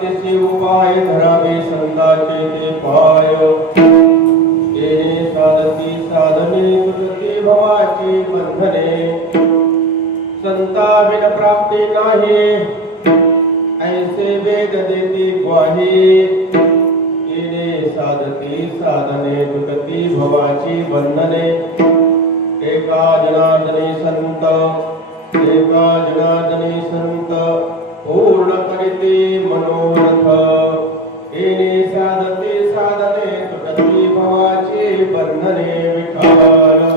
प्राप्तीचे उपाय धरावे संताचे ते पाय देणे साधती साधने तुटते भवाची बंधने संता बिन प्राप्ती नाही ऐसे वेद देती ग्वाही देणे भवाची बंधने एका जनार्दनी संत एका जनार्दनी संत पूर्ण करीते मनोरथ येणे साधते साधने तुटती भवाची बंधने विठाल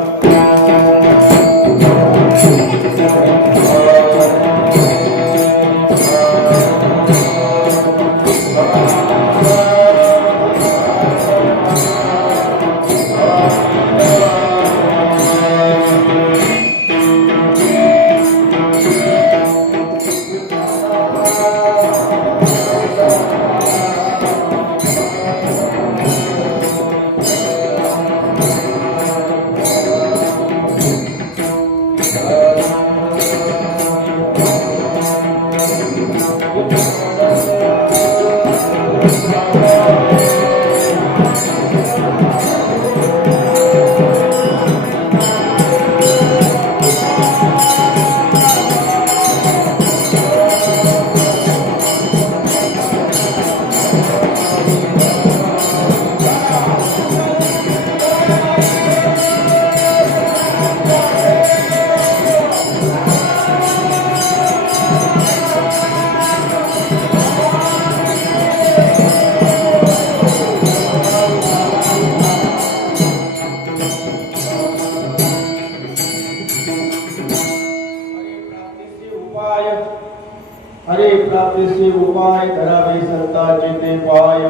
हरे प्राप्तीचे उपाय धरावे संतांचे ते पाय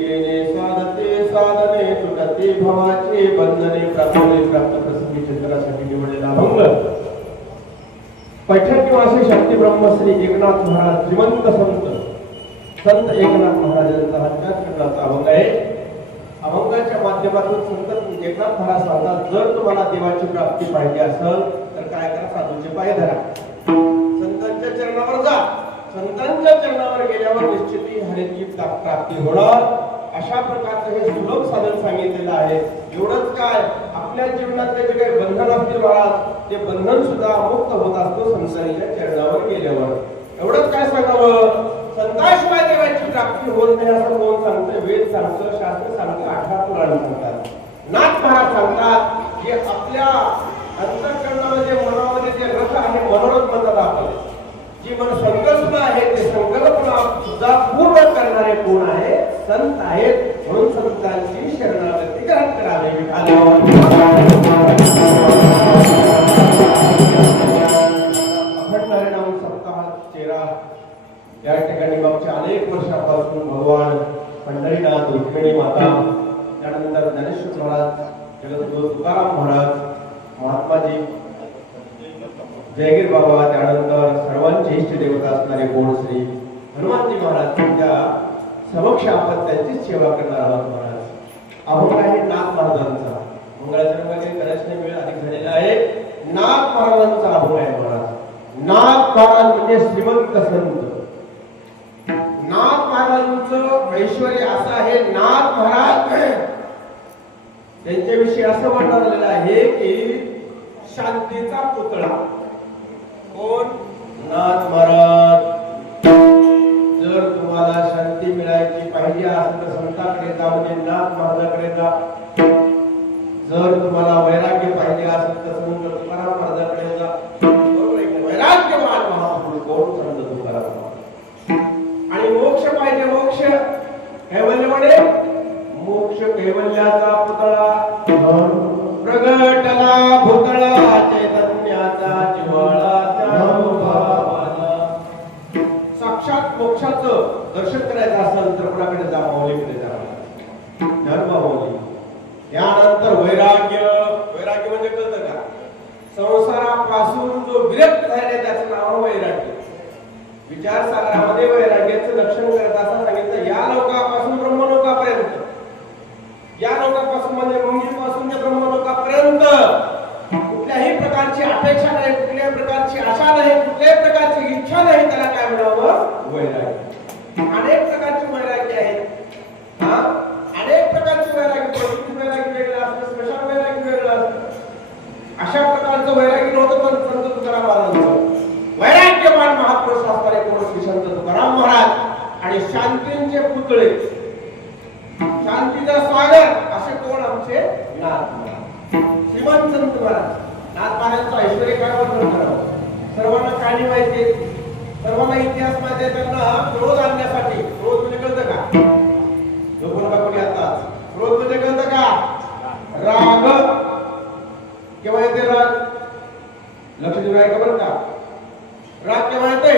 येणे साधते साधने तुटते भवाचे बंधने प्राप्त प्रसंगी चिंतनासाठी निवडलेला अभंग पैठण निवासी शक्ती ब्रह्मश्री एकनाथ महाराज जिवंत संत एकनाथ महाराजांचा हत्याचा अभंग आहे. अभंगाच्या माध्यमातून संत एकनाथ महाराज सांगतात जर तुम्हाला देवाची प्राप्ती पाहिजे असेल तर काय करा साधूचे पाय धरा संतांच्या चरणावर जा संतांच्या चरणावर गेल्यावर निश्चित हरेची प्राप्ती होणार अशा प्रकारचे हे सुलभ साधन सांगितलेलं आहे. एवढंच काय आपल्या जीवनातले जे काही बंधन असतील महाराज ते बंधन सुद्धा मुक्त होत असतो संतांच्या चरणावर गेल्यावर. एवढंच काय सांगावं संताशिवाय देवाची प्राप्ती होत नाही असं कोण सांगतं वेद सांगतं शास्त्र सांगतं 18 पुराण सांगतात. नाथ महाराज सांगतात की आपल्या अंतःकरणामध्ये मनामध्ये जे रस आहे मनोरथ म्हणतात आपण जी मन संकल्पना आहे ते संकल्पना सुद्धा पूर्ण करणारे कोण आहे संत आहेत. म्हणून संतांची शरणागती ग्रहण करावी. अखंड हरिनाम सप्ताह चेहरा या ठिकाणी मागच्या अनेक वर्षापासून भगवान पंढरीनाथ रुक्मिणी माता त्यानंतर ज्ञानेश्वर महाराज जगद्गुरु तुकाराम महाराज महात्माजी जयगीर बाबा त्यानंतर सर्वांचे इष्ट देवता असणारे कोण श्री हनुमानजी महाराज त्यांच्या समक्ष आपण त्यांचीच सेवा करणार आहोत. महाराज अभंग आहे नाथ महाराजांचा मंगळाचरण मध्ये गणेशने वेळ अधिक झालेला आहे. नाथ महाराजांचा अभंग आहे. महाराज नाथ महाराज म्हणजे श्रीमंत संत. नाथ महाराजांचं ऐश्वर्य असं आहे नाथ महाराज त्यांच्याविषयी असं म्हणण्यात आलेलं आहे की शांतीचा पुतळा कोण नाथ महाराज. जर तुम्हाला शांती मिळायची पाहिजे असेल तर संतांकडे जा म्हणजे नाथ महाराजांकडे जा. जर तुम्हाला वैराग्य पाहिजे असेल तर संत तुकाराम महाराजांकडे जा. वैराग्यवान महापुरुष कोण संत तुकाराम. आणि मोक्ष पाहिजे मोक्ष कैवल्य म्हणे मोक्ष कैवल्याचा पुतळा प्रगटला भूतळा चैतन्याचा जिव्हाळा साक्षात मोक्षाचं दर्शन करायचं असेल तर कोणाकडे जा माऊलीकडे जा धर्म माऊली. यानंतर वैराग्य वैराग्य म्हणजे कळतं का संसारापासून जो विरक्त झाले त्याचं नाव वैराग्य. विचारसागरामध्ये वैराग्याचं लक्षण करत असं सांगितलं या लोकापासून ब्रह्मलोकापर्यंत या लोकापासून म्हणजे मुंगीपासून ते ब्रह्मलोकापर्यंत कुठल्याही प्रकारची अपेक्षा नाही कुठल्याही प्रकारची आशा नाही कुठल्याही प्रकारची इच्छा नाही त्याला काय म्हणावं वैराग्य. अनेक प्रकारचे वैराग्य आहेत. क्रांतीचा स्वागत असे कोण आमचे नाथ महाराज, श्रीमंत संत महाराज. नाथ महाराजांचं ऐश्वर्य काय वर्णन करावं. सर्वांना कहाणी माहिती आहे, सर्वांना इतिहास माहिती आहे. त्यांना क्रोध आणण्यासाठी, क्रोध म्हणजे कळतं का, लोक नका कोणी आता, क्रोध म्हणजे कळतं का, राग केव्हा येते, राग लक्ष देऊन ऐका बरं का. राग केव्हा येते,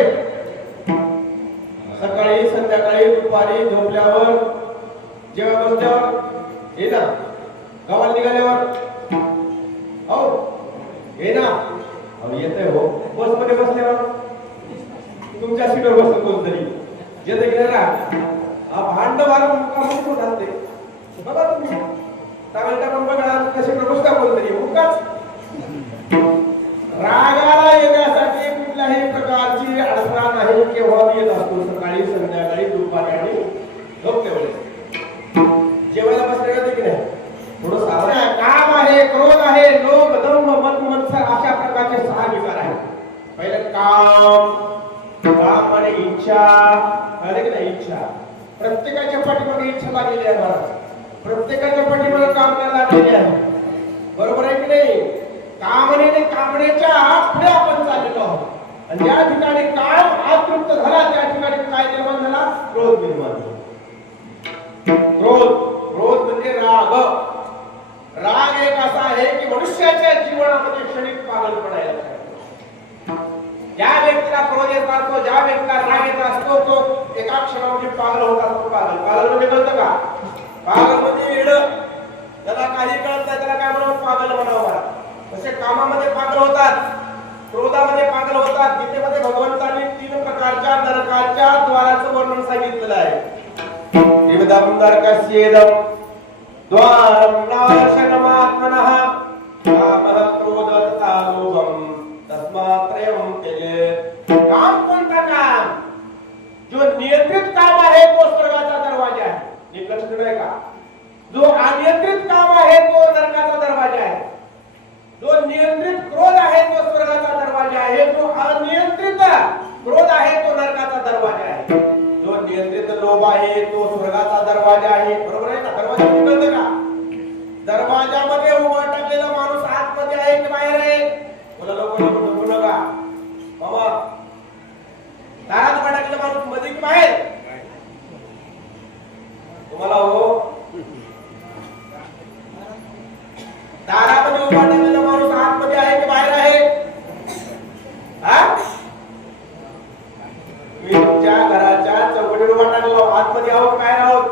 सकाळी, संध्याकाळी, दुपारी, झोपल्यावर, जेव्हा बसल्यावर, हे ना गावाला निघाल्यावर, हो हे ना येतंय हो, बस मध्ये बसल्यावर, तुमच्या सीटवर बसतो कोणतरी येते की नाही, भांड मारून होत असते बघा तुम्ही, चांगल्या पण बघा कशी बसता कोणतरी मुकाच. रागाला येण्यासाठी कुठल्याही प्रकारची अडथळा नाही, केव्हा येत असतो, सकाळी, संध्याकाळी, दुपारी आणि झोपल्यावेळेस. जेवायला बसले जाते की नाही, थोडं सावधान. काम आहे, क्रोध आहे, लोभ, दंभ, मद, मत्सर अशा प्रकारचे 6 विकार आहेत. पहिले काम आणि इच्छा, कळले की नाही, इच्छा. प्रत्येकाच्या पाठीमागे इच्छा लागलेली आहे महाराज, प्रत्येकाच्या पाठीमागे कामना लागलेली आहे, बरोबर आहे की नाही. कामनेने कामनेच्या पुढे आपण चाललेलो आहोत, आणि ज्या ठिकाणी काम अतृप्त झाला त्या ठिकाणी काय निर्माण झाला, क्रोध निर्माण झाला. क्रोध म्हणजे राग. राग एक असा आहे की मनुष्याच्या जीवनामध्ये क्षणिक पागलपणा येतो. ज्या व्यक्तीला क्रोध येत असतो, ज्या व्यक्तीला राग येत असतो, तो एका क्षणामध्ये पागल होत असतो. पागल म्हणजे कळतं का, पागल म्हणजे येड, त्याला काही कळत नाही, त्याला काय म्हणावं, पागल म्हणावं. तसे कामामध्ये पागल होतात, क्रोधामध्ये पागल होतात. गीतेमध्ये भगवंतांनी 3 प्रकारच्या नरकाच्या द्वाराचं वर्णन सांगितलेलं आहे. त्रिविधं नरकस्येदं द्वारं नाशनमात्मनः कामः क्रोधः तथा लोभः तस्मात् त्रयं त्यजेत्. काम कोणता काम, जो नियंत्रित काम आहे तो स्वर्गाचा दरवाजा आहे. नीट लक्ष देताय का. जो अनियंत्रित काम आहे तो नरकाचा दरवाजा आहे. जो नियंत्रित क्रोध आहे तो स्वर्गाचा दरवाजा आहे. जो अनियंत्रित क्रोध आहे तो नरकाचा दरवाजा आहे. जो नियंत्रित लोभ आहे तो स्वर्गाचा दरवाजा आहे. बरोबर आहे ना. दरवाजा कळतं का, दरवाजामध्ये उभा टाकलेला माणूस आतमध्ये आहे की बाहेर आहे, बोला लोकांना ढुकू नका बाबा. दारात उभा टाकलेला माणूस मध्ये की बाहेर, तुम्हाला हो दारामध्ये उभा टाकलेला माणूस आतमध्ये आहे की बाहेर आहे, मी तुमच्या घराच्या चौकटीवर उभा टाकलो, आतमध्ये आहोत बाहेर आहोत,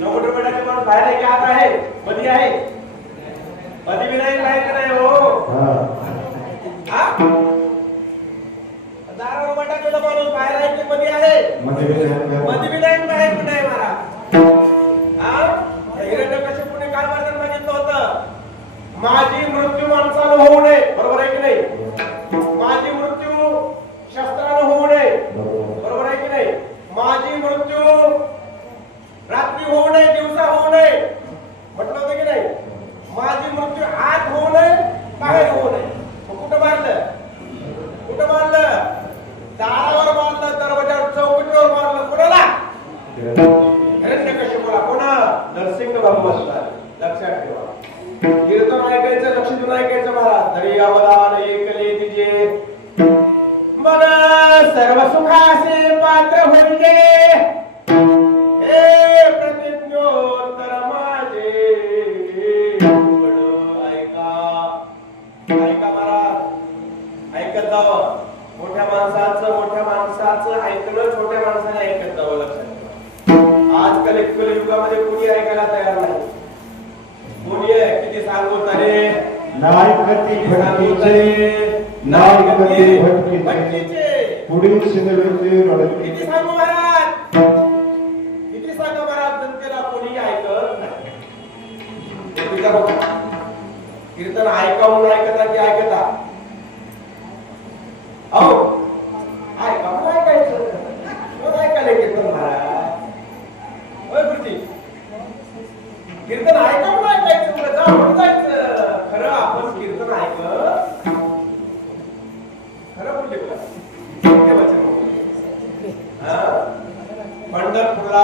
चौकटीवर उभा टाकलेला माणूस बाहेर आहे की आत आहे, मध्ये आहे, मध्ये बी नाही नाही हो. दारावर उभा टाकलेला माणूस बाहेर आहे की मध्ये आहे, मध्ये बी नाही बाहेर पण आहे मला. हिरण्यकश्यपूने काय वरदान मागितलं होतं, माझी मृत्यू माणसाला होऊ नये, बरोबर आहे की नाही. माझी मृत्यू शस्त्रानं होऊ नये, बरोबर आहे की नाही. माझी मृत्यू रात्री होऊ नये, दिवसा होऊ नये, म्हटलं होतं की नाही. माझी मृत्यू आत होऊ नये, बाहेर होऊ नये. कुठं मारलं, कुठं मारलं, दारावर मारलं, दरवाजावर, चौकटीवर मारलं, कोणाला, हिरण्यकश्यपूला. कोणा, नरसिंह भगवंताला. लक्षात ठेवा, कीर्तन ऐकायचं, लक्ष देऊन ऐकायचं महाराज. तरी अवदान ऐकले तिचे मन सर्व सुखाचे पात्र होईले, हे प्रतिज्ञोत्तर माझे ऐका. ऐका महाराज, ऐकत जावं. मोठ्या माणसाचं ऐकणं छोट्या माणसाने ऐकत जावं. लक्षात ठेवा, आजकाल युगामध्ये कोणी ऐकायला तयार नाही. कोणी आहे, किती सांगू तरी पुढील किती सांगू महाराज, किती सांगा महाराज, जनतेला कोणी ऐकत नाही. कीर्तन ऐकावून ऐकता की ऐकता, अहो ऐकावून ऐकायचं, ऐकायला कीर्तन महाराज. कीर्तन ऐकावून ऐकायचं, जा म्हणून जायचं. खरं आपण कीर्तन ऐकत, खरं बोलले पंढरपूरला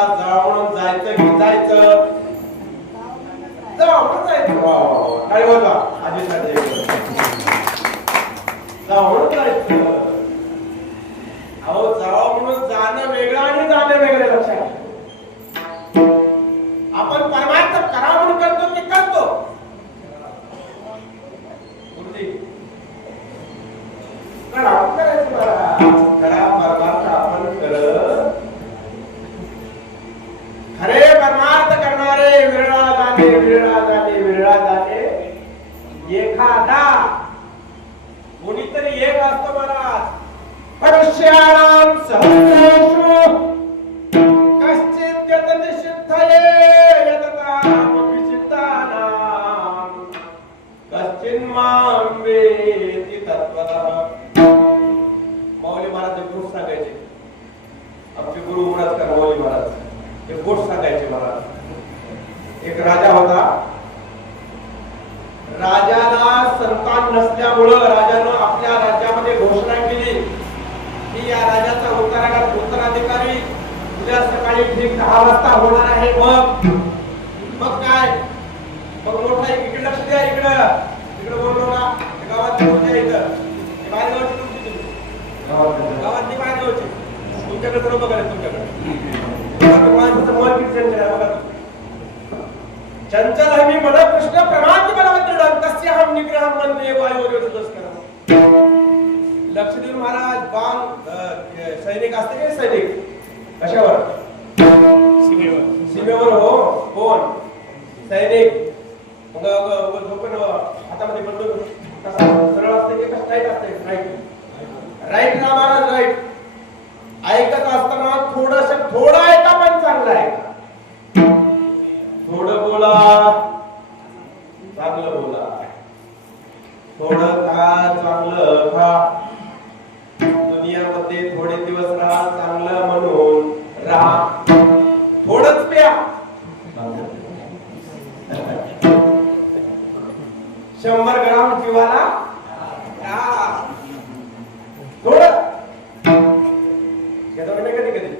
काय बोलता आजीसाठी जाऊन जायचं. अहो जावं म्हणून जाणं वेगळं आणि जाणं वेगळं लक्षात. आपण परमार्थ करा म्हणून करतो की करतो गुरुजी करा करायचं मला खरा परमार्थ आपण करत खरे परमार्थ करणारे विरळा जाणे विरळा जाणे विरळा जाणे एखादा कोणीतरी एक असतो महाराज. मनुष्याणां सहस्रेषु कश्चित् यतति सिद्धये यततामपि सिद्धानां कश्चिन् मां वेत्ति तत्त्वतः. माऊली महाराज एक गोष्ट सांगायचे. आमचे गुरु उमराजकर माऊली महाराज एक गोष्ट सांगायचे महाराज. एक राजा होता. राजाला संतान नसल्यामुळं राजानं आपल्या राज्यामध्ये घोषणा केली की या राजाचा उत्तराधिकारी उद्या सकाळी ठीक 10 वाजता होणार आहे. मग काय मग मोठा इकडे लक्ष द्या. इकडे बोललो ना गावात बोलत्या इथं बाहेर गावची तुमची गावातली बाहेर गावची तुमच्याकडे सर्व बघायला तुमच्याकडे माणसाचं मन किती चंचल आहे बघा. चंचल हमी मन कृष्ण प्रमाती बलवंतुडं तस्य हम निग्रहं वंदे वायुर्योधस्करं. लक्ष देऊन महाराज बाण सैनिक असते का सैनिक कशावर सीमेवर हो कोण सैनिक मग झोपून हातामध्ये बंदूक कसा सरळ असते की कसं टाईट असते. राईट ना महाराज राईट. ऐकत असताना थोडं ऐका पण चांगलं ऐका. थोडं बोला चांगलं बोला. थोडं खा चांगलं खा. दुनियामध्ये थोडे दिवस राहा चांगलं म्हणून राहा. थोडंच प्या 100 ग्राम जीवाला थोडं कधी कधी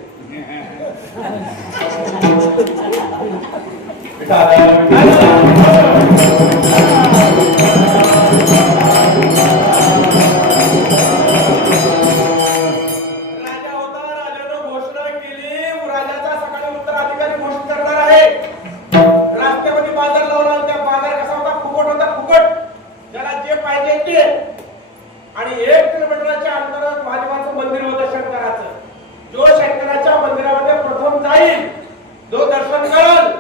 आणि 1 किलोमीटरच्या अंतरावर महादेवाचं मंदिर होतं शंकराचं. जो शंकराच्या मंदिरामध्ये प्रथम जाईल जो दर्शन करेल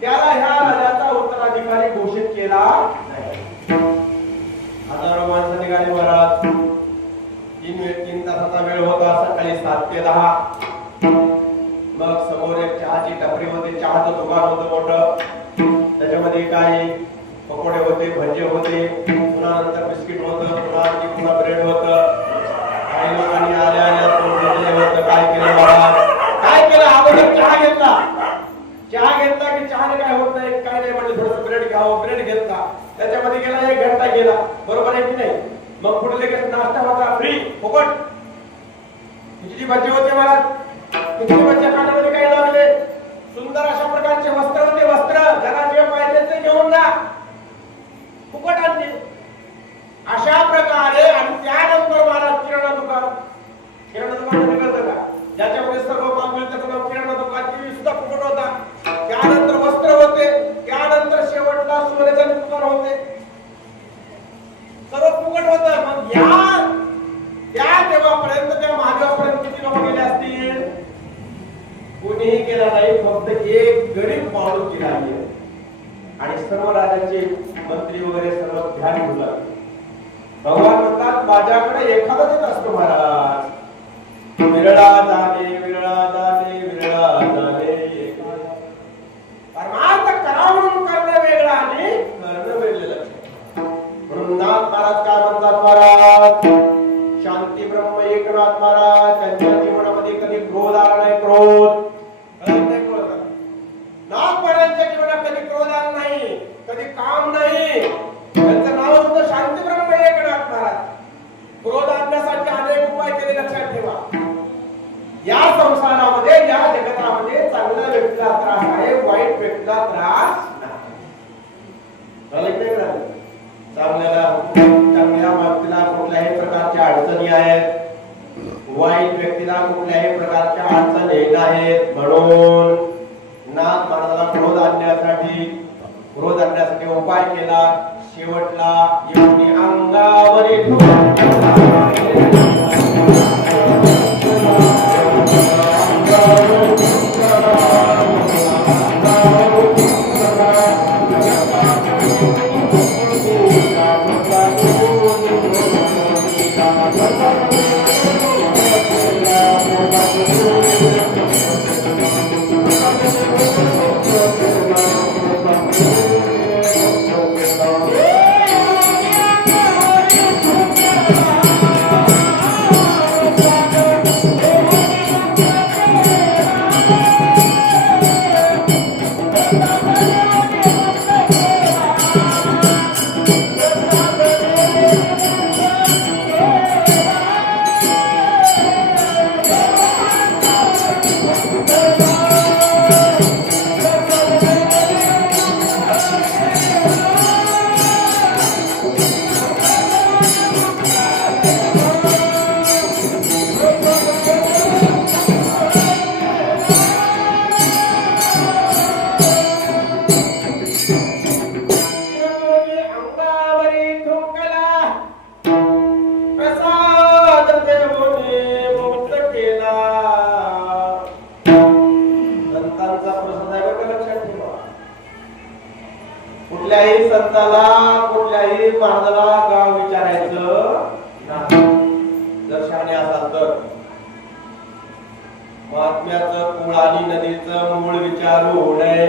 त्याला ह्या राजाचा उत्तराधिकारी घोषित केला जाईल. हजारो माणसं निघाली महाराज. 3 तासाचा वेळ होता. सकाळी 7 ते 10. मग समोर एक चहाची टपरी होती. चहाचं दुकान होतं मोठं. त्याच्यामध्ये काही पकोडे होते भजे होते पुन्हा नंतर बिस्किट होतं पुन्हा ब्रेड होतं. काही लोकांनी आल्या होतं. काय केलं महाराज काय केलं अगोदर चहा घेतला की चहाने काय होत नाही काय नाही म्हणजे थोडंसं ब्रेड घ्यावं. ब्रेड घेतला त्याच्यामध्ये गेला 1 घंटा गेला बरोबर आहे की नाही. मग पुढे लगेच नाश्ता होता फ्री फुकट. खिचडी भाजी होते महाराज. खिचडी भाजी खाण्यामध्ये काय लागले सुंदर अशा प्रकारचे वस्त्र होते. वस्त्र ज्याला जे पाहिजे ते घेऊन जा फुकट आणले. अशा प्रकारे आणि त्यानंतर महाराज किराणा दुकान निघतं का ज्याच्यामध्ये सर्व माल मिळतं किराणा दुकान टीव्ही सुद्धा फुकट होता. त्यानंतर वस्त्र होते. त्यानंतर शेवटला सोन्याचे दुकान होते. सर्व फुकट होतं. मग या देवापर्यंत त्या महादेवापर्यंत किती लोक गेले असतील. कोणीही गेला नाही. फक्त एक गरीब माणूस गेला आहे आणि सर्व राजाचे मंत्री वगैरे सर्व ध्यान घेऊ लागले. भगवान म्हणतात माझ्याकडे एखादा देत असतो महाराज. विरळा जाणे विरळा जाणे विरळा जाणे. परमार्थ करा म्हणून करणं वेगळं आणि करणं वेगळं. म्हणून नाथ महाराज काय म्हणतात महाराज शांती ब्रह्म एकनाथ महाराज त्यांच्या जीवनामध्ये कधी क्रोध आला नाही. क्रोध नाथ महाराजांच्या जीवनात कधी क्रोध आला नाही कधी काम नाही. त्यांचं नाव होतं शांती ब्रह्म एकनाथ महाराज. क्रोध आणण्यासाठी अनेक उपाय केले लक्षात ठेवा. या संसारामध्ये आहेत. वाईट व्यक्तीला कुठल्याही प्रकारच्या अडचण येत नाहीत. म्हणून नाथ महाराजाला क्रोध आणण्यासाठी उपाय केला. शेवटला एवढी अंगावरी कुठल्याही संताला कुठल्याही महाराजाला गाव विचारायचं नाही. जर शहाणे असाल तर महात्म्याचं कुळ आणि नदीचं मूळ विचारू नये.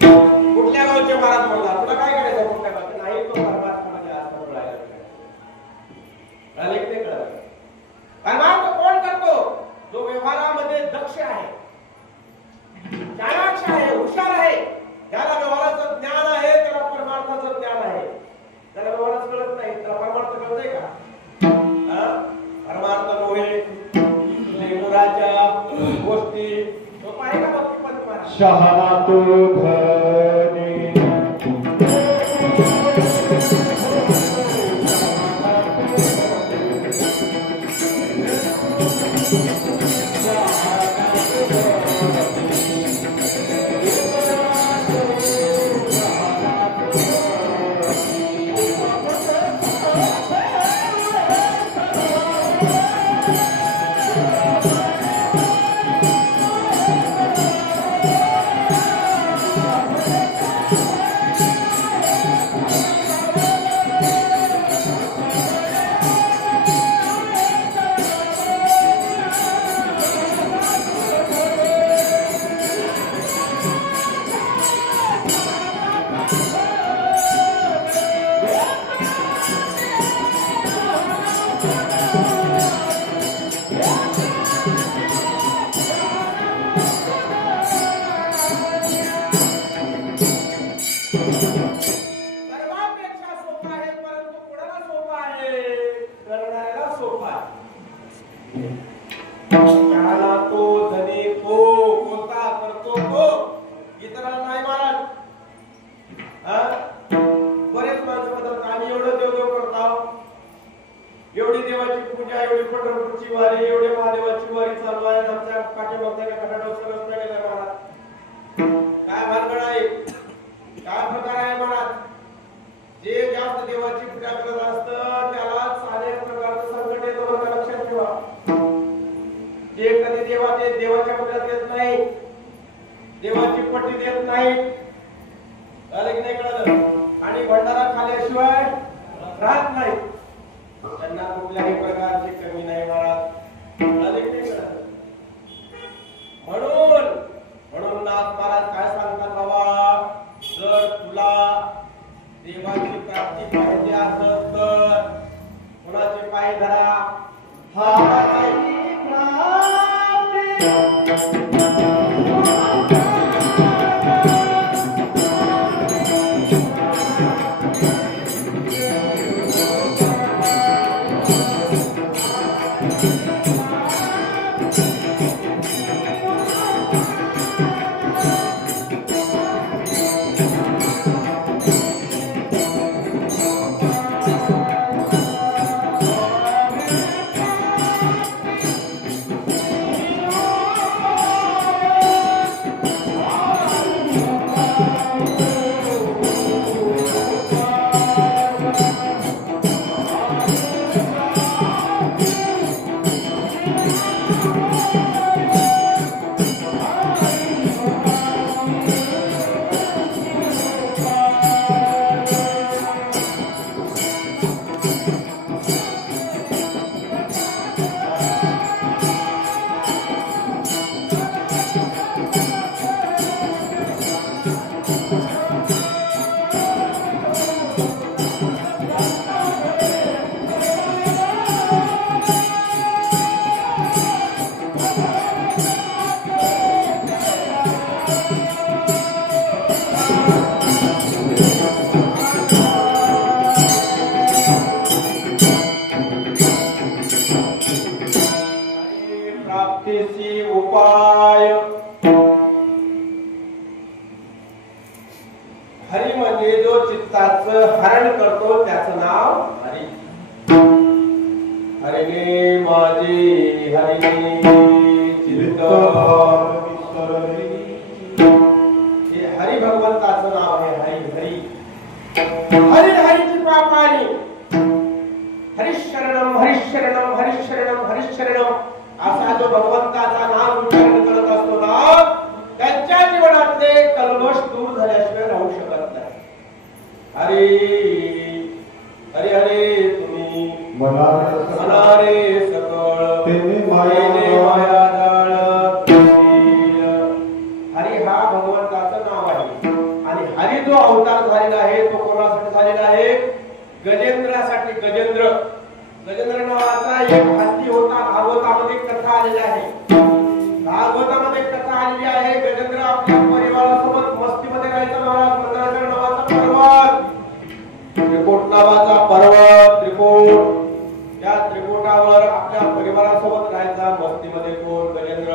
कुठल्या गावचे महाराज म्हणला तुला काय करायचं कुठल्या गावचे नाही तो परमात्म्यामध्ये आसन मिळायला ते कळलं. परमात्मा कोण करतो? जो व्यवहारामध्ये दक्ष आहे, चाणाक्ष आहे, हुशार आहे, ज्याला व्यवहाराचं ज्ञान आहे, त्याला परमार्थाचं ज्ञान आहे. त्याला व्यवहाराचं कळत नाही, त्याला परमार्थ कळतंय का? परमार्थ मोहे लेमुराच्या गोष्टी तो आहे का भक्ती परमार्थ? शहाणा तो धनी सर्वांपेक्षा सोपा आहे, परंतु कोणाला सोपा आहे? करणाऱ्याला सोपा आहे. शहाणा तो धनी तो कोणता करतो तो, इतरांना नाही महाराज. बरेच माणसं म्हणतात आम्ही एवढं देव करतो, एवढी देवाची पूजा, एवढी पंढरपूरची वारी, एवढी महादेवाची वारी चालू आहे, आमच्या पाठीमागच्या कटाडावर सरस नाही गेला महाराज. काय भानगड आहे, काय प्रकार आहे महाराज? जे जास्त देवाची पूजा करत असतं त्याला अनेक प्रकारचं संकट येतं बरं का, लक्षात ठेवा. जे कधी देवाच्या मुद्रात येत नाही, देवाची पट्टी देत नाही, नाही कळलं, आणि भंडारा खाल्याशिवाय राहत नाही, त्यांना कुठल्याही प्रकारची कमी नाही महाराज. म्हणून नाथ महाराज काय सांगतात बाबा, जर तुला देवाची प्राप्ती पाहिजे असेल तर कोणाचे पाय धरा, हाताची चित्ताचं हरण करतो त्याचं नाव हरी. हरिने माझे हरिने चित्त विसरली. हे हरी भगवंताचं नाव आहे. हरी हरी हरी हरीची पापानी हरिशरणम हरिशरणम हरिशरणम हरिशरणम असा जो भगवंताचा नाम उच्चारण करत असतो ना त्यांच्या जीवनातले कल्मश दूर झाल्याशिवाय राहू शकत नाही. हरी हरी हरी तुम्ही मनारे सकळ तेने माया जाळ. हरी हा भगवंताचं नाव आहे. आणि हरी जो अवतार झालेला आहे तो कोणासाठी झालेला आहे? गजेंद्रासाठी. गजेंद्र गजेंद्र नावाचा एक हत्ती होता. भागवतामध्ये कथा आलेली आहे. भागवतामध्ये कथा आलेली आहे. गजेंद्र आपल्या परिवारासोबत मस्तीमध्ये राहायचा. महाराज मंदराचल नावाचा पर्वत, त्रिकोट नावाचा पर्वत, त्रिकोट, त्या त्रिकोटावर आपल्या परिवारासोबत राहायचा मस्तीमध्ये. कोण? गजेंद्र.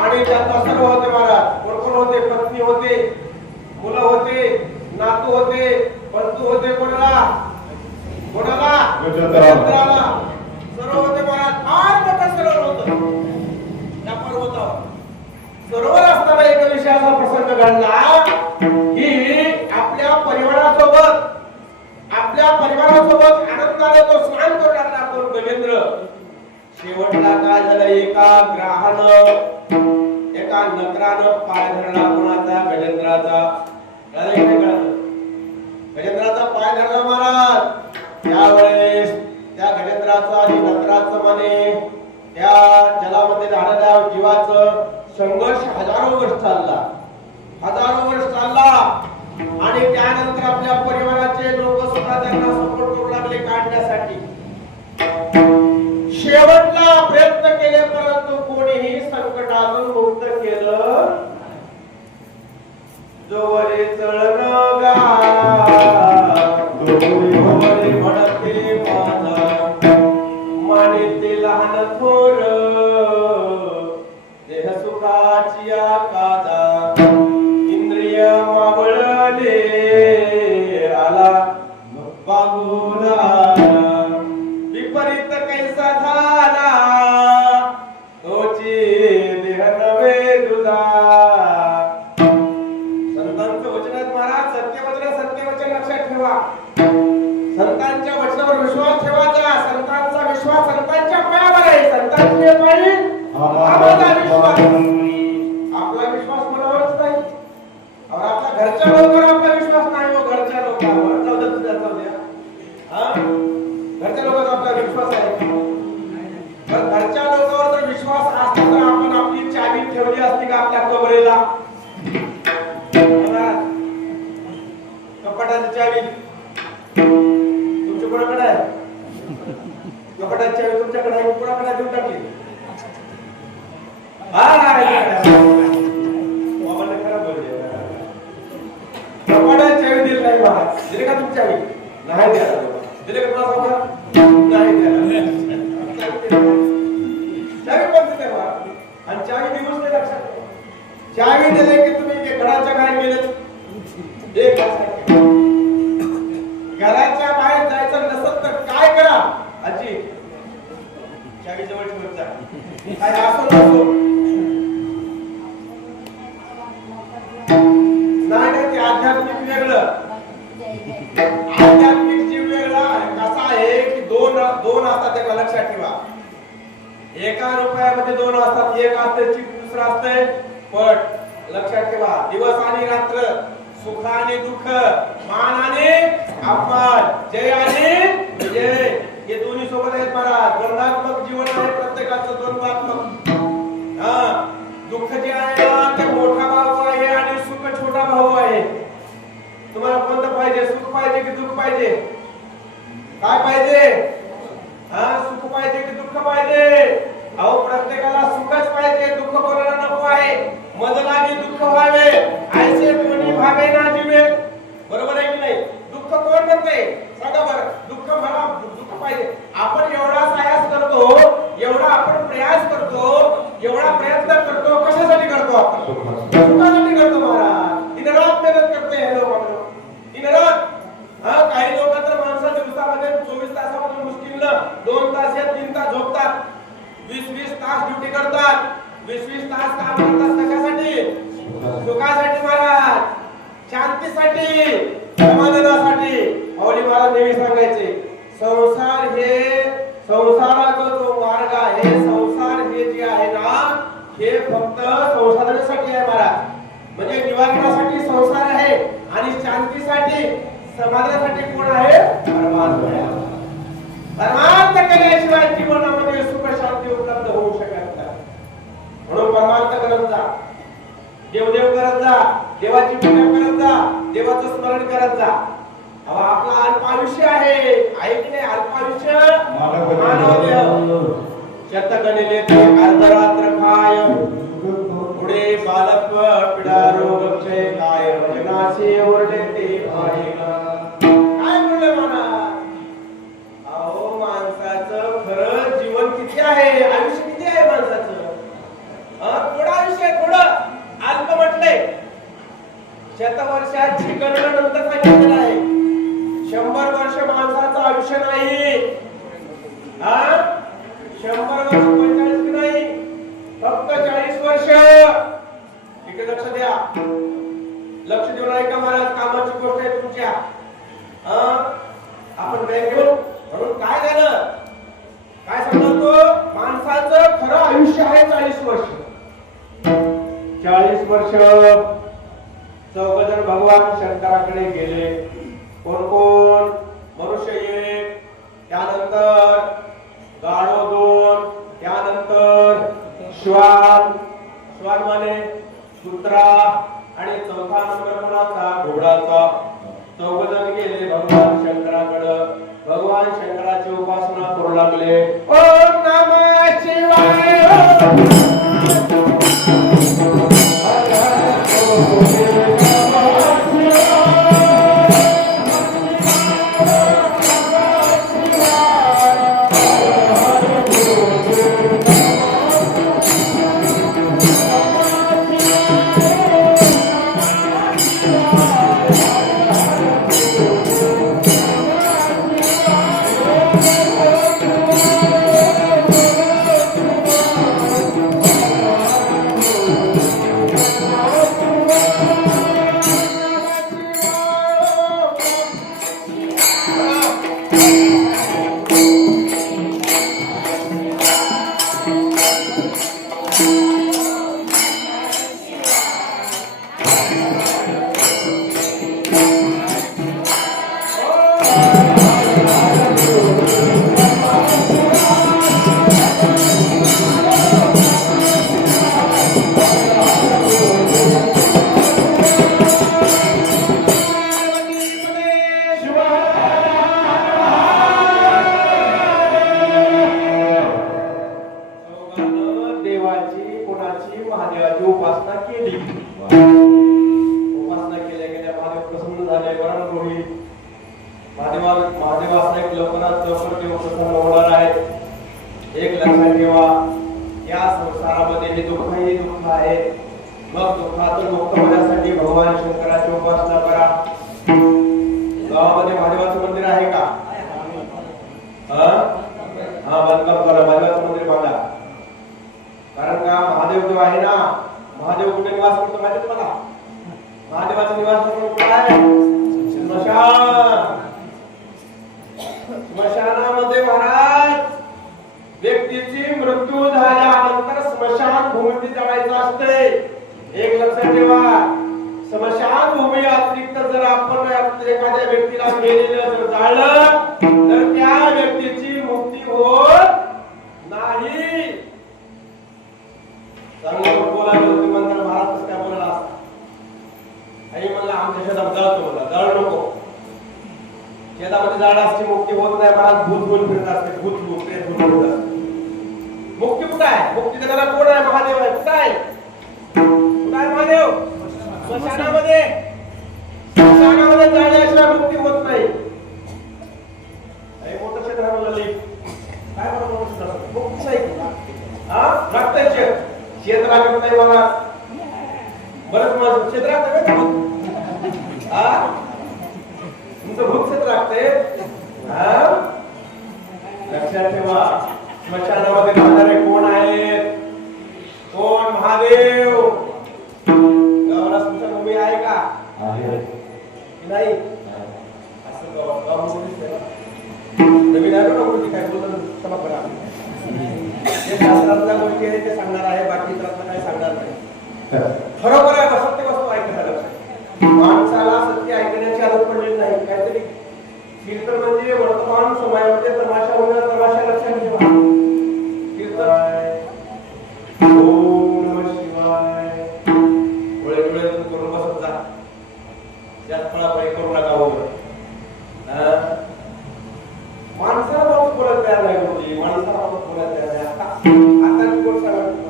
आणि त्यांचा सर्व होते महाराज. कोण कोण होते? पत्नी होते, मुलं होते, नातू होते, बंधू होते. कोणाला कोणाला? गजेंद्राला. सर्व होते महाराज. फार मोठं सरोवर होतं त्या पर्वतावर. सरोवर असताना एक विषय असा प्रसंग घडला की आपल्या परिवारासोबत आनंदाने तो स्नान करू लागला तो गजेंद्र. शेवटला काय झालं? एका ग्रहानं, एका नकरानं पाय धरला. कोणाचा? गजेंद्राचा. गजेंद्राचा पाय धरला महाराज. त्यावेळेस त्या गजेंद्राचा आणि नकराचं माने त्या जलामध्ये झालेल्या जीवाचं संघर्ष हजारो वर्ष चालला. आणि त्यानंतर आपल्या परिवाराचे लोक सुद्धा त्यांना सपोर्ट करू लागले काढण्यासाठी. शेवटला प्रयत्न केले परंतु कोणीही संकटातून मुक्त केलं. जोवरे चळण गा जोवरे म्हणते माझा माने ते लहान थोर देह सुखाची कादा इंद्रिय मावळले आला बागुला विपरीत कैसा झाला तोची देह नवे दुधा. संतांचं वचन आहे महाराज. सत्यवचन लक्षात ठेवा. संतांच्या वचनावर विश्वास ठेवायचा. संतांचा विश्वास संतांच्या पायावर आहे. संतांचे पायी आपला विश्वास. आपला विश्वास कोणावरच नाही. और आपल्या घरच्या लोकांवर आपला विश्वास नाही. हो घरच्या लोकांवर जाऊ द्या. घरच्या लोकांवर आपला विश्वास आहे. पण घरच्या लोकांवर जर विश्वास असता तर आपण आपली चावी ठेवली असती का आपल्या कबरेला? कपाटाची चावी तुमच्या कोणाकडे आहे? कपाटाची चावी तुमच्याकडे आहे. कोणाकडे देऊन टाकली? कपाटाची चावी दिली नाही महाराज. दिले का तुमची चावी? नाही द्यायला. दिले का तुम्हाला? नाही द्यायला. चावी पण दिले महाराज. आणि चावी दिवस नाही लक्षात ठेवा. चावी दिले की तुम्ही घराच्या बाहेर गेले. एक घराच्या बाहेर जायचं नसत तर काय करा? आजी चावी जवळ ठेवत जा. काय असो नसो नाही. ते आध्यात्मिक वेगळं, आध्यात्मिक जीव वेगळा. कसा आहे की दोन असतात. त्याला लक्षात ठेवा. एका रुपयामध्ये दोन असतात. एक असते चिप, दुसरं असते पट. लक्षात ठेवा. दिवस आणि रात्र, सुख आणि दुःख, मान आणि अपमान, जय आणि विजय हे दोन्ही सोबत आहेत महाराज. द्वंद्वात्मक जीवन आहे प्रत्येकाचं. द्वंद्वात्मक. दुःख जे आहे ना ते मोठा भाऊ आहे आणि सुख छोटा भाऊ आहे. तुम्हाला कोणतं पाहिजे? सुख पाहिजे की दुःख पाहिजे? काय पाहिजे? सुख पाहिजे की दुःख पाहिजे? अहो प्रत्येकाला सुखच पाहिजे. दुःख कोणाला नको आहे. मदलागी दुःख व्हावे ऐसे कोणी भावे ना जीवे. बरोबर आहे की नाही? दुःख कोण म्हणते सांगा बरं? दुःख मला दुःख पाहिजे. आपण एवढा सायास करतो, एवढा आपण प्रयास करतो, एवढा प्रयत्न करतो. कशासाठी करतो? आपण सुखासाठी करतो महाराज. दिन रात मेहनत करते हे लोक. दिन रात शांतीसाठी, समाधानासाठी माऊली महाराज नेहमी सांगायचे, संसाराचा जो मार्ग आहे, संसार हे जे आहे ना, हे फक्त संसाधनासाठी आहे महाराज. म्हणजे निवारणासाठी संसार आहे आणि शांतीसाठी, समाधानासाठी कोण आहे? परमात्मा आहे. परमार्थ केल्याशिवाय जीवनामध्ये सुख शांती उपलब्ध होऊ शकत नाही. म्हणून परमार्थ करत जा, देवदेव करत जा, देवाची पूजा करत जा, देवाचं स्मरण करत जा. आपला अल्प आयुष्य आहे की नाही? अल्प आयुष्य मानव देह शतकणिले ते अर्धरात्र खाय, पुढे बालत्व पिढा रोग क्षय काय, वजनाशी ओरडे ते पाहे. काय बोलले म्हणा? अहो, माणसाचं खरं जीवन किती आहे, आयुष्य किती आहे माणसाचं? थोडं आयुष्य आहे, थोडं अल्प म्हटलंय. शतवर्षाची गणना नंतर सांगितलेलं आहे. 100 वर्ष माणसाचं आयुष्य नाही. 100 वर्ष 45 नाही, फक्त 40 वर्ष. इकडे लक्ष द्या, लक्ष देऊन ऐका महाराज, कामाची गोष्ट आहे तुमच्या. आपण बँकेवर म्हणून काय झालं, काय सांगतो, माणसाचं खरं आयुष्य आहे 40 वर्ष. 40 वर्ष चौघजण भगवान शंकराकडे गेले. कोण कोण? मनुष्य 1, त्यानंतर गाढव 2, त्यानंतर श्वान माने कुत्रा, आणि चौथा नंबर कोणाचा? घोडाचा. चौघजण गेले भगवान शंकराकडे. भगवान शंकराची उपासना करू लागले. ओम नमः शिवाय. महादेवाची उपासना केली. उपासना केल्या गेल्या महादेव प्रसन्न झाले. वरण रोहित महादेवाचा एक लवकरात लवकर देव प्रसन्न होणार आहे. एक लक्षात ठेवा, या संसारामध्ये हे दुःख आहे. मग दुःखातून मुक्त होण्यासाठी भगवान शंकराची उपासना करा. गावामध्ये महादेवाचं मंदिर आहे का? बांधकाम करा, महादेवाचं मंदिर बांधा. कारण का, महादेव जो आहे ना, महादेव कुठे निवास करतो माहिती तुम्हाला? महादेवाचा निवास कुठे आहे? स्मशान. स्मशानामध्ये महाराज, व्यक्तीची मृत्यू झाल्यानंतर स्मशान भूमीत जायचं असते. एक लक्षात ठेवा, स्मशान भूमी अतिरिक्त जर आपण एखाद्या व्यक्तीला गेलेलं जर जाळलं तर त्या व्यक्तीची मुक्ती होत नाही. चांगलं बोलायला तुम्ही म्हणता महाराज कसं काय बोलायला असता? आई म्हणला आमच्या शेतात जळतो, म्हणला जळ नको. शेतामध्ये जाळाची मुक्ती होत नाही महाराज. भूत भूत फिरत असते, भूत प्रेत भूत फिरत असते. मुक्ती कुठं आहे? मुक्ती देणारा कोण आहे? महादेव आहे. कुठं आहे? कुठं आहे महादेव? स्मशानामध्ये. स्मशानामध्ये जाळल्याशिवाय मुक्ती होत नाही. मोठं क्षेत्र म्हणलं काय म्हणून मोठं क्षेत्र मुक्ती नाही. रक्ताचे क्षेत्र लागत नाही मला. बरंच माझं क्षेत्र लागतं. तुमचं भूत क्षेत्र लागतंय. लक्षात ठेवा, स्मशानामध्ये राहणारे कोण आहेत? कोण? महादेव. गावाला स्मशानभूमी आहे का? नाही असं गाव नवीन आहे ना गोष्टी काय बोलतो क्षमा करा जे शास्त्रातल्या गोष्टी आहेत ते सांगणार आहे बाकी इतरातलं काय सांगणार नाही खरोखर आहे सत्य वस्तू ऐकायला लक्षात माणसाला सत्य ऐकण्याची आदत पडलेली नाही काहीतरी कीर्तन म्हणजे वर्तमान समयामध्ये तमाशा होणार तमाशा लक्षात ठेवा कीर्तन ओम नमः शिवाय डोळे डोळे करून बसत जा त्यात फळाफळी करू नका वगैरे माणसाला बाबत बोलत तयार नाही होती माणसाला बाबत बोलत तयार नाही आता मी गोष्ट सांगतो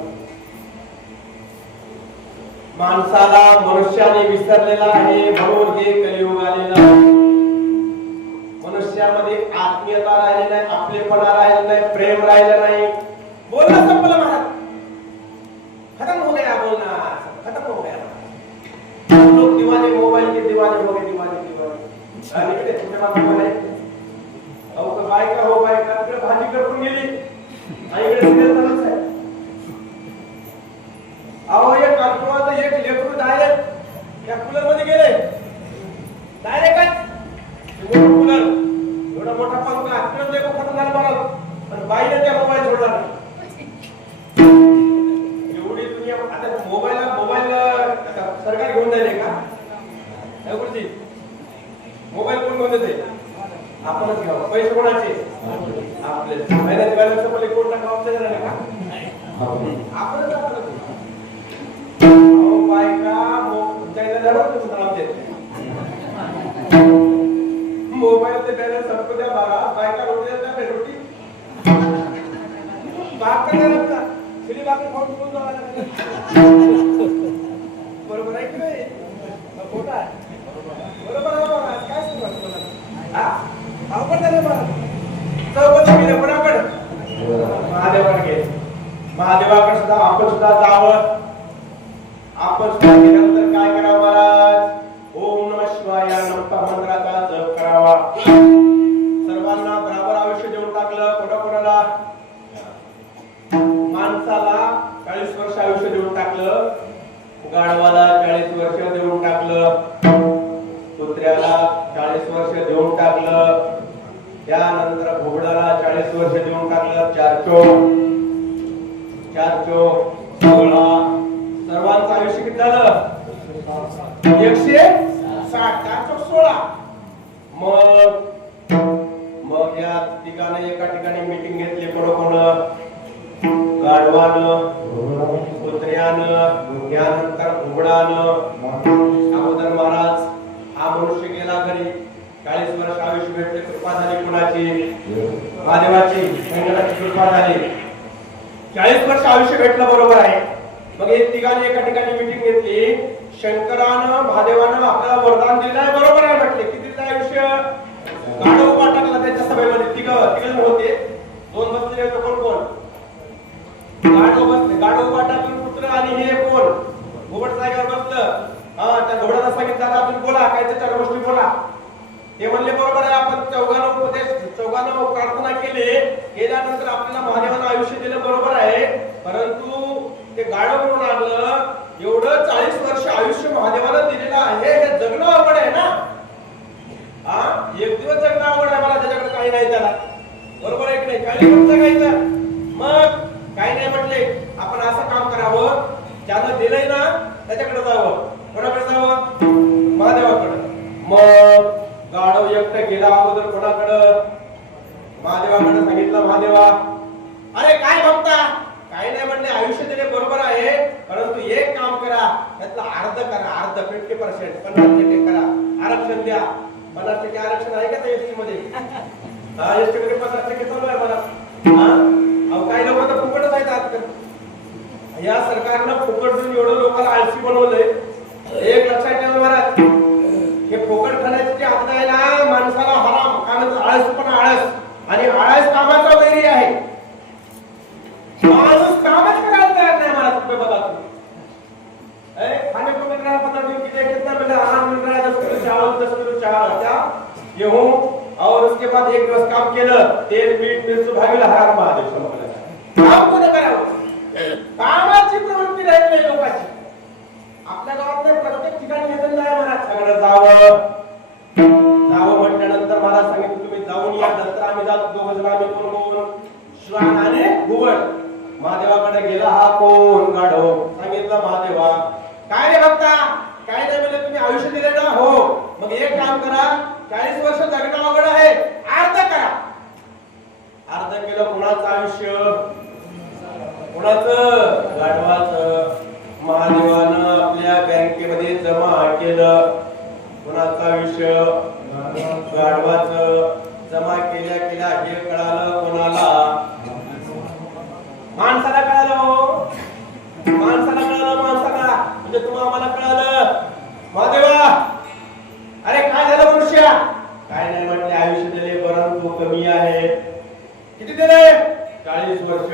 माणसाला मनुष्याने विसरलेला आहे म्हणून हे कलियुग आलेला मनुष्यामध्ये आत्मीयता राहिली नाही आपलेपणा राहिला नाही प्रेम राहिलं नाही बोलणं संपलं महाराज खत्म हो गया बोलना खत्म हो गया लोग दीवाने मोबाइल के दीवाने हो गए दीवाने आणि इकडे तुमच्या मागे मोबाईल आहे अहो का बायका हो बायका तिकडे भाजी करून गेली आणि इकडे सिरियल चालूच आहे अहो एक कालपुराचं एक लेकरू डायरेक्ट त्या कूलर मध्ये गेले डायरेक्ट कूलर एवढा मोठा पंखा तिकडे लेकरू खतम झाला महाराज आणि बाईने त्या मोबाईल सोडला एवढी दुनिया आता मोबाईल सरकार घेऊन जाईल का एवढी मोबाईल कोण घेऊन देते आपणच घ्यावं पैसे कोणाचे आपले महिन्याचे बॅलन्स आपले कोण टाका ऑप्शन आहे का आपणच आपलं बायका मोबाईल ते बॅलन्स संपू द्या बारा बायका रोटी देतात रोटी बाग का शिली बाग खाऊन कोण जावा बरोबर आहे की नाही खोटा आहे बरोबर आहे काय सांगू तुम्हाला हा अवघड झालं मला चौकशी केलं कोणाकडे महादेवाकडे महादेवाकडे सुद्धा आपण सुद्धा जावं आपण सुद्धा गेल्यानंतर काय करावं महाराज ओम नमः शिवाय या मंत्राचा जप करावा सर्वांना बरोबर आयुष्य देऊन टाकलं कोणाकोणाला माणसाला 40 वर्ष आयुष्य देऊन टाकलं गाढवाला 40 वर्ष देऊन टाकलं कुत्र्याला 40 वर्ष देऊन टाकलं त्यानंतर घोडाला 40 वर्ष देऊन टाकलं 4 चोक 16 सर्वांचं आयुष्य किती झालं 160 416 मग या ठिकाणी एका ठिकाणी मीटिंग घेतली कोण गाढवानं कुत्र्यानं त्यानंतर घोडानं अगोदर महाराज हा मनुष्य गेला घरी 40 वर्ष आयुष्य भेटले कृपा झाली कुणाची महादेवाची कृपा झाली 40 वर्ष आयुष्य भेटलं बरोबर आहे मग एक ठिकाणी एका ठिकाणी मीटिंग घेतली शंकरानं महादेवानं आपल्याला वरदान दिलं आहे बरोबर आहे म्हटले किती आयुष्य गाढव उभा टाकला त्याच्या सभेमध्ये तिघ होते 2 बसलेले होते कोण गाढव उभा टाकून पुत्र आणि हे कोण घोबड जागेवर बसलं त्या घोड्याला सांगितलं आपण बोला काय 4 गोष्टी बोला ते म्हणले बरोबर आहे आपण चौघांना प्रार्थना केली केल्यानंतर आपल्याला महादेवानं आयुष्य दिलं बरोबर आहे परंतु ते गाढव म्हणून लागलं एवढं 40 वर्ष आयुष्य महादेवानं दिलेलं आहे हे जगणं अवघड आहे ना हा एक दिवस जगणं अवघड आहे मला त्याच्याकडे काही नाही त्याला बरोबर आहे की नाही 40 वर्ष जगायचं मग काही नाही म्हटले आपण असं काम करावं ज्यानं दिलंय ना त्याच्याकडे जावं कोणाकडे जावं महादेवाकडे मग गाढव एकटं गेला अगोदर कोणाकडं महादेवाकडे सांगितलं महादेवा अरे काय बघता काही नाही म्हणले आयुष्य दिले बरोबर आहे परंतु एक काम करा त्यातलं अर्ध करा अर्ध 50% 50% करा आरक्षण द्या 50% आरक्षण आहे का त्या एसटी मध्ये एसटी मध्ये 50% चालू आहे मला अहो काही लोक तर फुकटच आहेत आजकाल या सरकारनं फुकट देऊन एवढं लोकांना आळशी बनवलंय एक लक्षात ठेवा महाराज हे फुकट खाण्याची जी आदत आहे ना माणसाला हराम कारण आळस पण आळस आणि आळस कामाचा वैरी आहे माणूस कामच करायला तयार नाही मला तुम्ही बघा तुम्ही खाने को मिल रहा है पता नहीं कितना मिल रहा है आराम मिल रहा है 10 किलो चावल 10 किलो क्या गेहूं और उसके बाद एक दिवस काम केलं तेल मीठ मिरची भागीला हराम महादेव समजलं काम कोण करावं कामाची प्रवृत्ती राहिली नाही लोकांची आपल्या गावात प्रत्येक ठिकाणी येतं नाही मला सगळं जावं श्वान आणि घुबड. महादेवाकडे गेला हा कोण गाढव. सांगितलं महादेवा, काय रे भक्ता, काय नाही म्हणजे तुम्ही आयुष्य दिले ना. हो, मग एक काम करा, 40 वर्ष जगणं अवघड आहे, अर्ध करा. अर्ध केलं कुणाचं आयुष्य, कुणाचं, गाढवाचं. महादेवानं आपल्या बँकेमध्ये जमा केलं. कुणाचं आयुष्य, गाढवाचं. जमा केल्या केल्या हे कळालं कोणाला, माणसाला कळालं. हो, माणसाला कळालं, माणसाला. म्हणजे तुम्हाला आम्हाला कळालं. महादेवा, अरे काय झालं मनुष्या. काय नाही म्हटले, आयुष्य दिले परंतु कमी आहे. किती दिले, 40 वर्ष.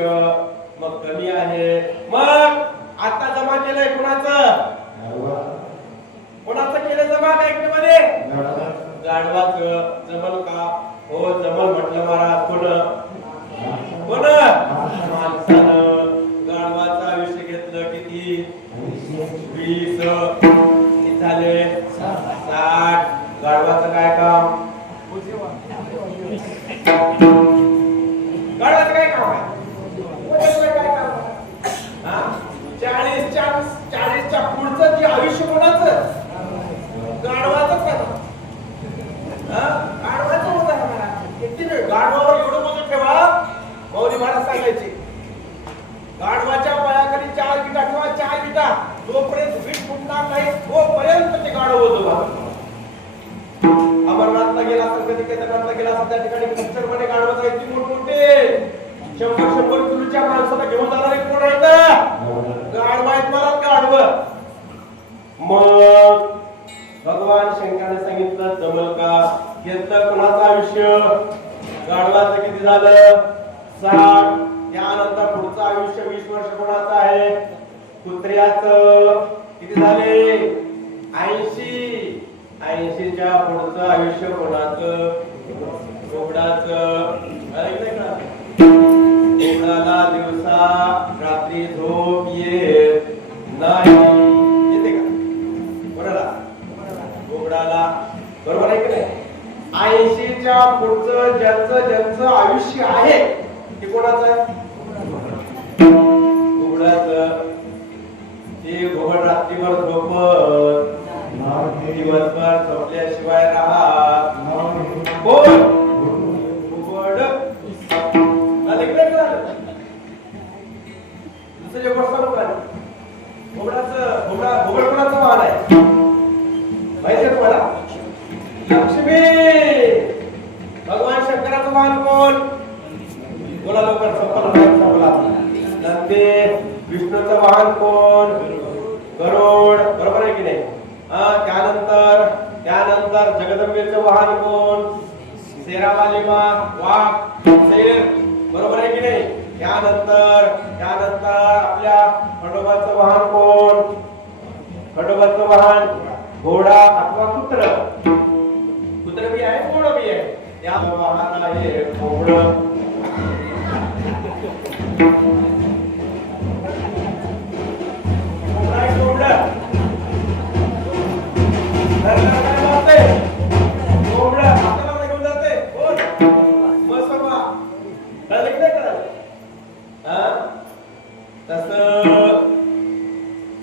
मग कमी आहे. मग आता जमा केलंय कुणाचं, कोणाचं केलं जमा बँकेमध्ये, गाढवाचं. जमल का. हो जमल म्हटलं महाराज. कोण, माणसानं. गाढवाचं आयुष्य घेतलं किती, 20. किती झाले, 60. गाढवाचं काय काम, गाढवाचं काय काम आहे, काय काम. 40च्या पुढचं जे आयुष्य कोणाचं, गाढवाचंच का. गाढवाचं होत आहे. किती वेळ गाढवावर एवढं बघत ठेवा. मौली महाराज सांगायचे, गाढवाच्या पायाखाली 4 विटा ठेवा, 4 विटा. जोपर्यंत वीट फुटणार नाही तोपर्यंत ते गाढव होतं. अमरनाथला गेला असेल, कधी केदारनाथला गेला असेल, त्या ठिकाणी पिक्चरमध्ये गाढवं जायची मोठमोठे. 100 किलोच्या माणसाला घेऊन जाणारे कोण आहेत, गाढव आहेत. मला गाढव. मग भगवान शंकराने सांगितलं जमल का. घेतलं कोणाचं आयुष्य, गाढवाचं. किती झालं, 60. त्यानंतर पुढचं आयुष्य 20 वर्ष कोणाचं आहे, कुत्र्याचं. किती झाले, 80. 80च्या पुढचं आयुष्य कोणाचं, घोडाचं. घोडाला दिवसा रात्री झोप येत नाही. येते का कोणाला, घोडाला. बरोबर आहे की नाही. 80च्या पुढचं ज्यांचं आयुष्य आहे ते कोणाचं आहे, घोडाचं. ते घोड रात्रीभर झोपत, दिवसभर झोपल्याशिवाय राहत. कोण, घोड. दुसरी गोष्ट सांगू का, घोड कोणाचं वाहन आहे माहिती आहे तुम्हाला, लक्ष्मी. भगवान शंकराचं वाहन कोण, बोला लवकर, संपला. नंदी. विष्णूचं वाहन कोण, गरुड. बरोबर आहे की नाही. त्यानंतर जगदंबेचं वाहन कोण, शेरावाली वाघ, शेर. बरोबर आहे की नाही. त्यानंतर आपल्या खंडोबाचं वाहन कोण, खंडोबाचं वाहन घोडा अथवा कुत्र. कुत्र बी आहे, घोडा बी आहे. त्या वाहन आहे घोड.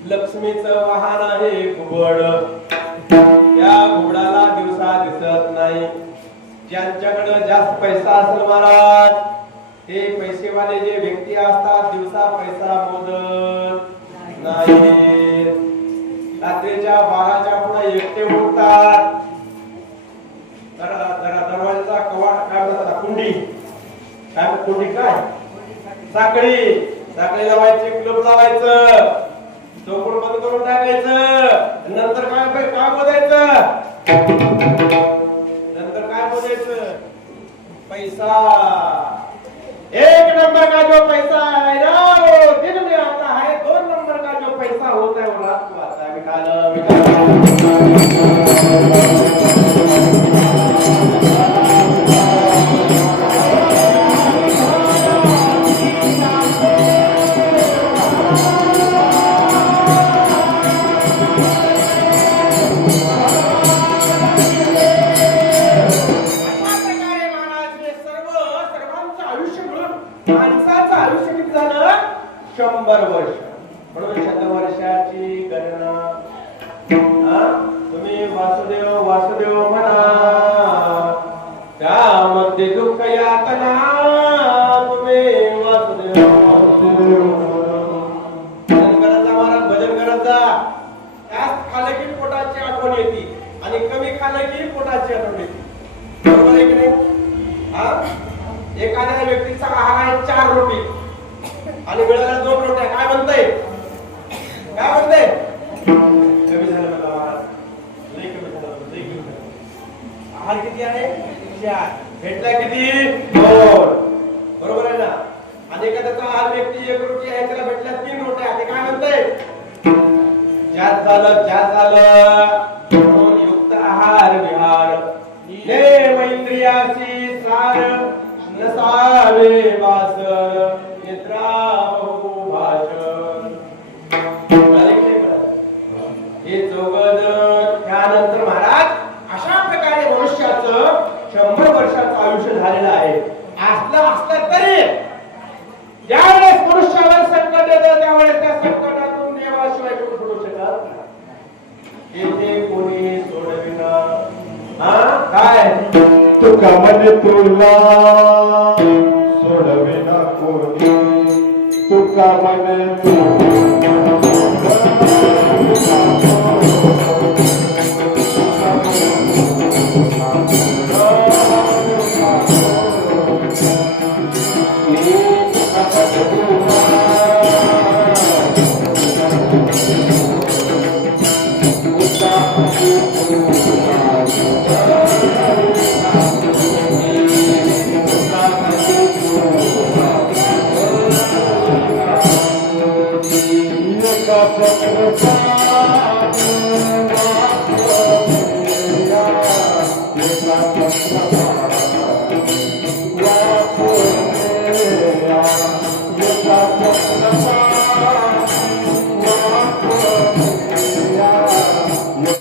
लक्ष्मीचं वाहन आहे घुबड. त्या घुबडाला दिवसा दिसत नाही. ज्यांच्याकडे जास्त पैसा असेल महाराज, ते पैसेवाले जे व्यक्ती असतात दिवसा पैसा मोजत नाही. रात्रीच्या 12च्या पुढे एकटे उठतात. दरवाजाचा कवाट काय म्हणतात, कुंडी. काय कुंडी, काय साखळी लावायची, क्लब लावायचं, चौकट बंद करून टाकायचं. नंतर काय बोलायचं, पैसा. 1 नंबर का जो पैसा है ना वो दिन में आता है. 2 नंबर का जो पैसा होता है वो रात को आता है. आणि 100 वर्ष. म्हणून शतवर्षाची गणना. हा? तुम्ही वासुदेव वासुदेव म्हणा, त्यामध्ये दुःख यातना. तुम्ही वासुदेव वासुदेव भजन करत जा महाराज, भजन करत जा. जास्त खाल्लं की पोटाची आठवण येते आणि कमी खाल्लं की पोटाची आठवण येते. बरोबर आहे की नाही? हा? एखाद्या व्यक्तीचा आहार आहे 4 रोटी आणि वेळेला 2 रोट्या. काय म्हणताय? काय म्हणताय? कमी झालं मला महाराज, लई कमी झालं, लई कमी झालं. आहार किती आहे? 4. भेटला किती? 2. बरोबर आहे ना? आणि एखाद्याचा आहार व्यक्ती 1 रोटी आहे, त्याला भेटल्या 3 रोट्या. ते काय म्हणताय? जास्त झालं. म्हणून युक्त आहार विहार नेम इंद्रियाची सार नसावे वासर निद्रा बहु भाषण. हे चौघड. त्यानंतर महाराज अशा प्रकारे मनुष्याचं 100 वर्षाचं आयुष्य झालेलं आहे. असलं तरी ज्यावेळेस मनुष्यावर संकट येतं त्यावेळेस त्या संकटातून देवाशिवाय कोण सोडू शकत नाही. येथे कोणी सोडविना. हा काय तुका मन तुला सोडविना कोणी. तुका मन Thank you.